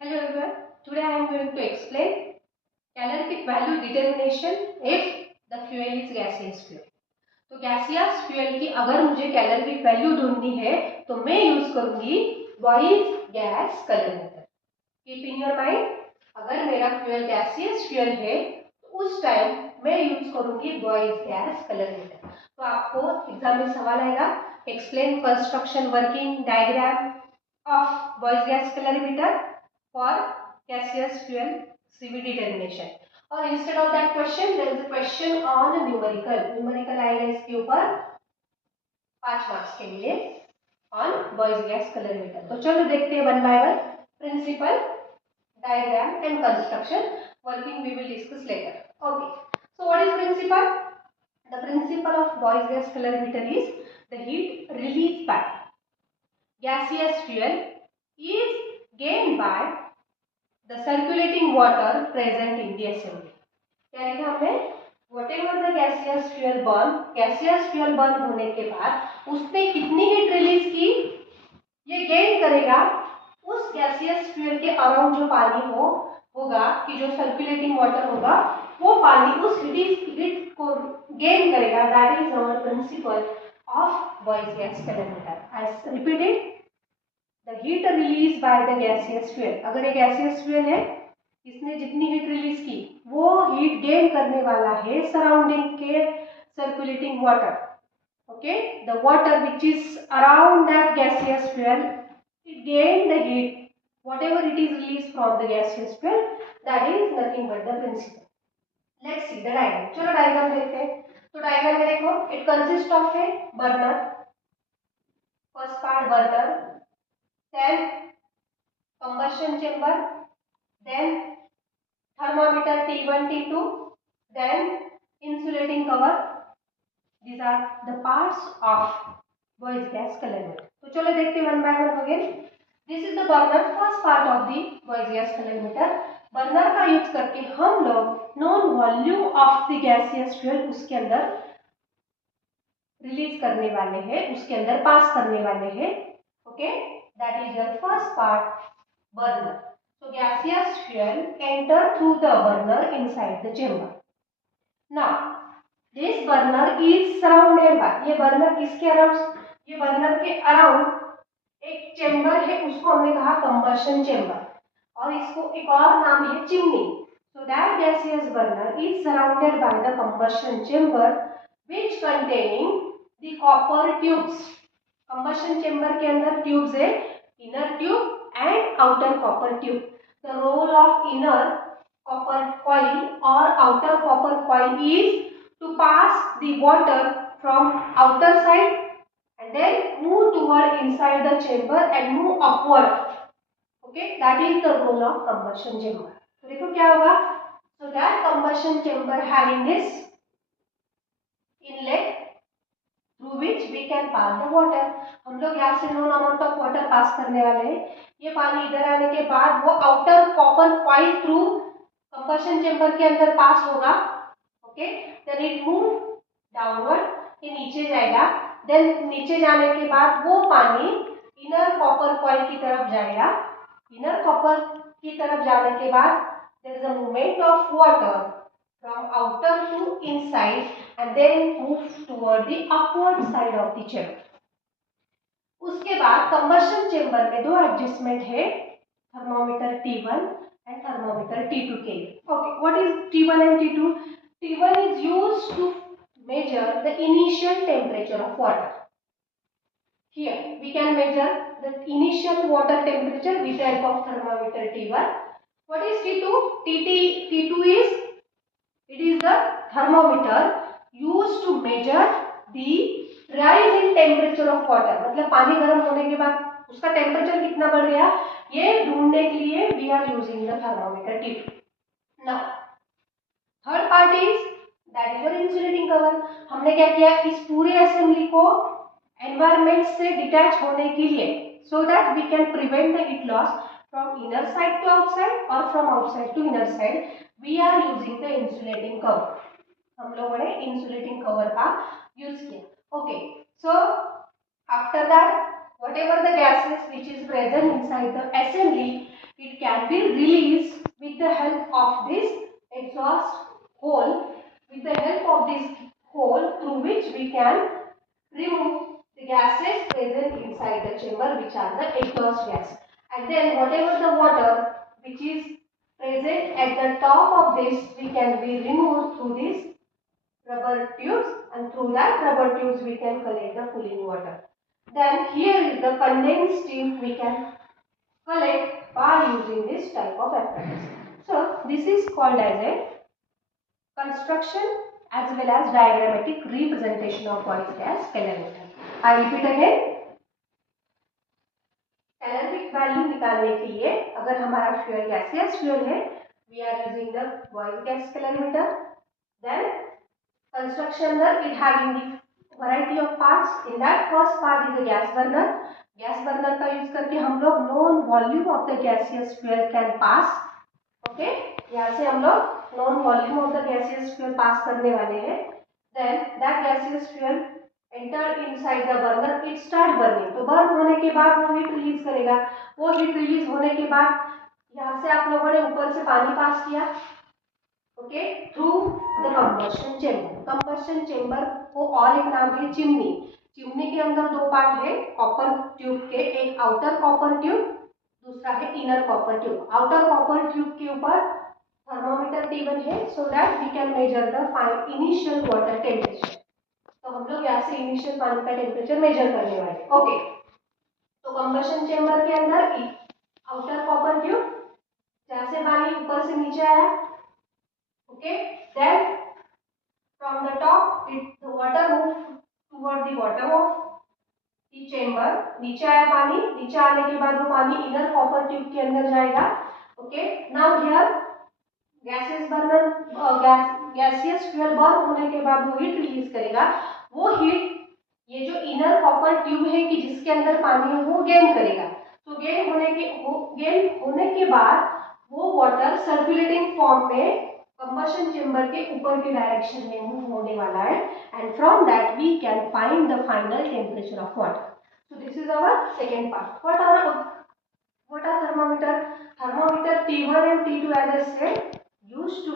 Hello everyone. Today I am going to explain calorific value determination if the fuel is gaseous fuel. तो gaseous fuel की अगर मुझे calorific value ढूंढनी है तो मैं यूज करूंगी boys gas calorimeter. Keep in your mind, अगर मेरा फ्यूल गैसियस फ्यूल है तो उस टाइम मैं यूज करूंगी बॉयज गैस कैलोरीमीटर. तो आपको एग्जाम में सवाल आएगा, explain construction working diagram of Boys gas calorimeter for gaseous fuel CV determination. और instead of that question there is a question on numerical आएगा इसके ऊपर 5 मार्क्स के लिए on boys gas calorimeter. तो चलो देखते हैं one by one. Principle, diagram and construction working we will discuss later. Okay, so what is principle? The principle of boys gas calorimeter is the heat released by gaseous fuel is gained by the circulating water present in the assembly. क्या लिखा हमने? Whatever the gaseous fuel burn होने के बाद उसने कितनी heat release की, ये गेन करेगा उस गैसियस फ्यूल के अराउंड जो पानी होगा कि जो सर्कुलेटिंग वाटर होगा वो पानी उस हीट को गेन करेगा. That is our principle of Boys gas calorimeter. I repeat it, the heat released by the gaseous fuel. अगर ये gaseous fuel है, इसने जितनी हीट रिलीज की वो हीट गेन करने वाला है सराउंडिंग के circulating water. Okay, the water which is around that gaseous fuel, it gain the heat whatever it is released from the gaseous fuel. That is nothing but the principle. Let's see the diagram. चलो डायग्राम देखते हैं. तो डायग्राम में देखो, it consists of a burner. First part burner, then combustion chamber, then thermometer T1 T2, then insulating cover. These are the parts of boys gas calorimeter. तो चलो देखते हैं one by one again. This is the burner, first part of the boys gas calorimeter. Burner का यूज करके हम लोग non volume of the gaseous fuel उसके अंदर रिलीज करने वाले हैं, उसके अंदर पास करने वाले हैं. Okay, that is your first part, burner. So gaseous fuel enter through the burner inside the chamber. Now this burner is surrounded by, ये burner किसके अराउंड, ये burner के अराउंड एक चेम्बर है, उसको हमने कहा combustion chamber और इसको एक और नाम है chimney. So that gaseous burner is surrounded by the combustion chamber which containing the copper tubes. Combustion chamber के अंदर ट्यूब्स है, inner tube and outer copper tube. The role of inner copper coil और outer copper coil is to pass the water from outer side and then move toward inside the chamber and move upward. Okay, that is the role of combustion chamber. तो देखो क्या होगा. So that combustion chamber having this inlet through which we can pass the water. हम लोग यहाँ से known amount of water पास करने वाले हैं. ये पानी इधर आने के बाद वो outer copper coil through combustion chamber के अंदर पास होगा. Okay, then it move downward, ये नीचे जाएगा. देन नीचे जाने के बाद वो पानी इनर कॉपर कॉइल की तरफ जाएगा. इनर कॉपर की तरफ जाने के बाद there is a movement of water from outer to inside and then move toward the upward side of the chamber. उसके बाद कंबशन चेंबर में दो एडजस्टमेंट है, thermometer T1 and thermometer T2 के लिए. Okay, what is T1 and T2? T1 is used to measure the initial temperature of water. Here we can measure the initial water temperature with the help of thermometer T1. What is T2? T2 is, it is the thermometer used to measure the rise in temperature of water. मतलब पानी गर्म होने के बाद उसका टेम्परेचर कितना बढ़ गया, ये ढूंढने के लिए we are using the thermometer T2. Now third part is that is your insulating cover. हमने क्या किया, इस पूरे असेंबली को एनवायरमेंट से डिटैच होने के लिए so that we can prevent the heat loss from inner side to outside or from outside to inner side, we are using the insulating cover. हम लोगों ने insulating cover का यूज किया. Okay, so after that whatever the gases which is present inside the assembly, it can be hole. With the help of this hole, through which we can remove the gases present inside the chamber, which are the exhaust gas. And then whatever the water which is present at the top of this, we can be removed through these rubber tubes, and through that rubber tubes we can collect the cooling water. Then here is the condensed steam we can collect by using this type of apparatus. So this is called as a construction as well as diagrammatic representation of voice gas calorimeter. I repeat again. Calorific value निकालने के लिए अगर हमारा fuel gaseous fuel है, we are using the voice gas calorimeter. Then construction, it having the variety of parts. In that first part is a gas burner. Gas burner का यूज करके हम लोग known volume of the gaseous fuel can pass. Okay, यहाँ से हम लोग known volume of the gaseous fuel pass करने वाले हैं. Then that gaseous fuel enter inside the burner, it start burning. तो burn होने के बाद वो हीट रिलीज करेगा. वो हीट रिलीज होने के बाद यहाँ से आप लोगों ने ऊपर से पानी पास किया, okay, through the combustion chamber. Combustion chamber को और एक नाम है चिमनी. चिमनी के अंदर दो पार्ट है कॉपर ट्यूब के, एक आउटर कॉपर ट्यूब, दूसरा है inner copper tube. Outer copper tube के ऊपर थर्मोमीटर टेबल है, so that we can measure the fine initial water temperature. तो हम लोग यहाँ से इनिशियल पानी का टेम्परेचर मेजर करने वाले. ओके, तो कंबशन चेम्बर के अंदर आउटर कॉपर ट्यूब, जहाँ से पानी ऊपर से नीचे आया, okay, then from the top the water move toward the bottom of the chamber. नीचे आया पानी, नीचे आने के बाद वो पानी इनर कॉपर ट्यूब के अंदर जाएगा. Okay, now here gases burner, gaseous fuel burn होने के बाद वो हीट रिलीज करेगा. वो हीट ये जो इनर कॉपर ट्यूब है कि जिसके अंदर पानी है वो गेन करेगा. तो गेन होने के बाद वो वाटर सर्कुलेटिंग फॉर्म में कंबशन चेम्बर के ऊपर के डायरेक्शन में मूव होने वाला है. And from that we can find the final temperature of water. So this is our second part. what are thermometer? Thermometer T1 and T2, as I said, used to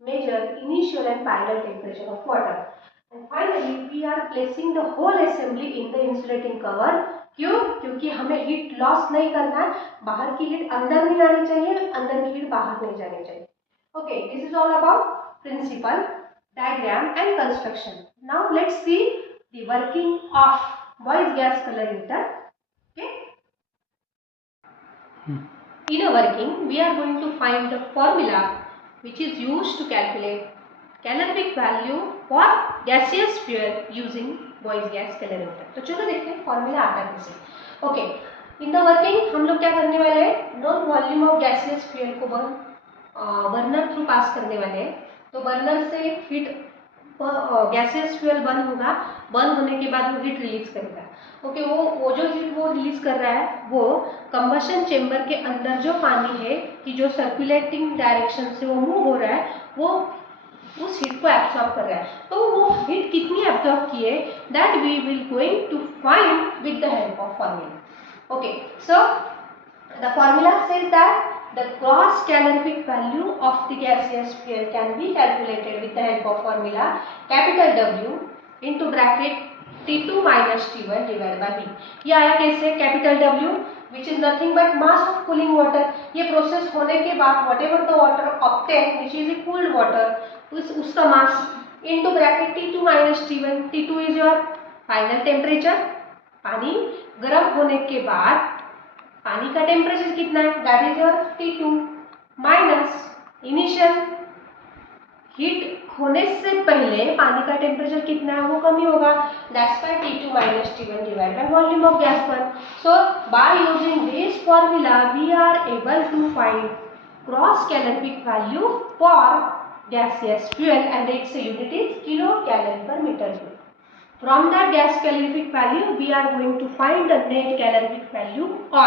measure initial and final temperature of water. And finally we are placing the whole assembly in the insulating cover. क्यों? क्योंकि हमें heat loss नहीं करना है. बाहर की हीट अंदर नहीं आनी चाहिए, अंदर की हीट बाहर नहीं जानी चाहिए. Okay, this is all about principle, diagram and construction. Now let's see the working of voice gas calorimeter. Okay. In a working, we are going to find the formula which is used to calculate calorific value for gaseous fuel using voice gas calorimeter. तो चलो देखते हैं फॉर्मूला आता है कैसे. Okay, in the working हम लोग क्या करने वाले हैं, non volume of gaseous fuel को बर्नर थ्रू पास करने वाले हैं. तो बर्नर से हीट गैसियस फ्यूल बर्न होगा. बर्न होने के बाद वो हीट रिलीज करेगा. ओके, वो जो हीट वो रिलीज कर रहा है वो कंबशन चेम्बर के अंदर जो पानी है कि जो सर्कुलेटिंग डायरेक्शन से वो मूव हो रहा है, वो उस हीट को एब्सॉर्ब कर रहा है. तो वो हीट कितनी एब्सॉर्ब की है, that we will going to find with the help of formula. Okay, so the formula says that the gross calorific value of the gaseous fuel can be calculated with the help of formula capital W into bracket T2 minus T1 divided by B. ये आया कैसे, capital W which is nothing but mass of cooling water. ये प्रोसेस होने के बाद whatever the water obtained which is a cooled water, उसका मास into bracket T2 minus T1. T2 is your final temperature. पानी गर्म होने के बाद पानी का टेम्परेचर कितना है, that is your T2 minus initial heat होने से पहले पानी का टेम्परेचर कितना है वो कमी होगा, that's why T2 minus T1 divide by volume of gas burn. So by using this formula we are able to find gross calorific value for gaseous fuel and its unit is kilocalorie per meter cube. From that gas calorific value, we are going to find the net calorific value or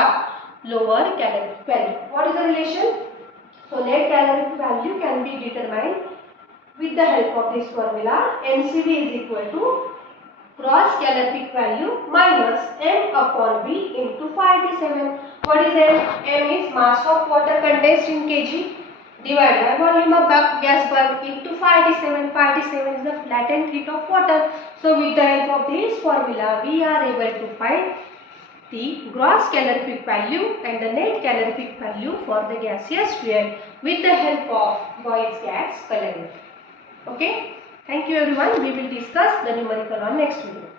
lower calorific value. What is the relation? So net calorific value can be determined with the help of this formula. NCV is equal to gross calorific value minus M upon V into 5/7. What is M? M is mass of water condensed in kg. divided by volume of gas bulb into 587. 587 is the latent heat of water. So with the help of this formula, we are able to find the gross calorific value and the net calorific value for the gaseous fuel with the help of Boyle's gas calorimeter. Okay. Thank you everyone. We will discuss the numerical on next video.